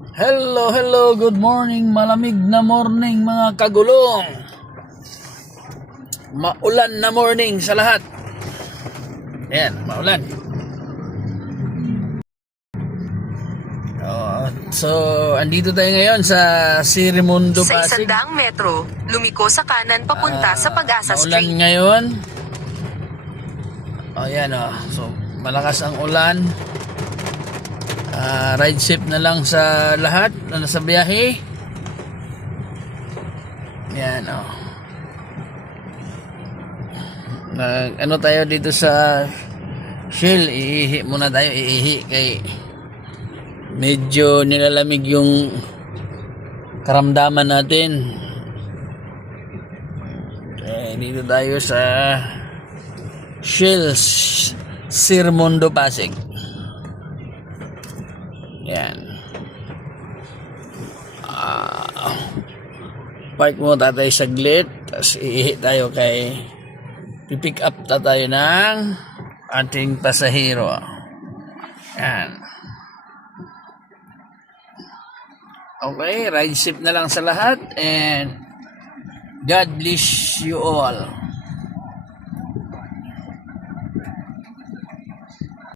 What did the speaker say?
Hello, hello, good morning, malamig na morning mga kagulong. Maulan na morning sa lahat. Ayan, maulan. So, andito tayo ngayon sa Sirimundo, Sa Pasig. 100 metro, lumiko sa kanan papunta sa Pag-asa Maulan Street. ngayon. Ayan so malakas ang ulan. Ride safe na lang sa lahat na nasa biyahe. Yan ano tayo dito sa Shell, iihi muna tayo, kay medyo nilalamig yung karamdaman natin. Dito tayo sa Shell Sirimundo, Pasig. Yan. Park muna tayo saglit, tapos iihi tayo kay pipick up tayo ng ating pasahero. Yan. Okay, ride safe na lang sa lahat and God bless you all.